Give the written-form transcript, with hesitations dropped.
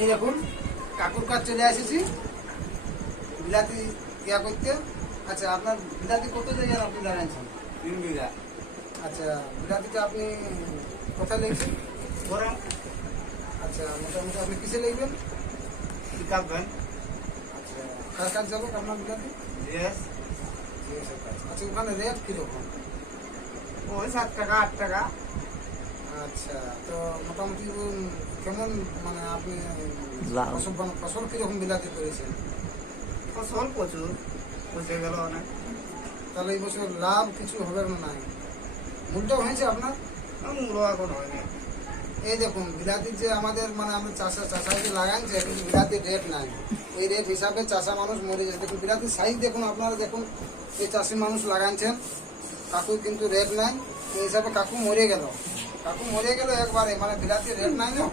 এই দেখুন কাকুর কাজ চলে এসেছি বিলাতি ইয়া করতে। আচ্ছা, আপনার বিলাতি কত জায়গায় আপনি লাগাইছেন? 3 বিঘা। আচ্ছা, বিলাতিটা আপনি কোথায় লিখছেন? বড় আচ্ছা, মোটামুটি আপনি কিসে লিখবেন? Pickup van. আচ্ছা, কার কাজ যাবো আপনার বিলাতি? ইয়েস। আচ্ছা, ওখানে রেট কীরকম? ওই 7 টাকা 8 টাকা। আচ্ছা, তো মোটামুটি কেমন মানে আপনি লাভ। ফসল কীরকম বিলাতি করেছেন? ফসল প্রচুর বসে গেল অনেক। তাহলে এই বছর লাভ কিছু হবে না নাই? মূলটাও হয়েছে আপনার? মূল্য এখন হয়নি। এই দেখুন বিলাতির যে আমাদের মানে আমরা চাষায় যে লাগাইছে কিন্তু বিলাতির রেট নাই। ওই রেট হিসাবে চাষা মানুষ মরে যাচ্ছে। দেখুন বিলাতির সাইজ দেখুন, আপনারা দেখুন এই চাষি মানুষ লাগাইছেন, কাকু কিন্তু রেট নাই। এই হিসাবে কাকু মরে গেল একবারে, মানে বিলাতির রেট নাই না।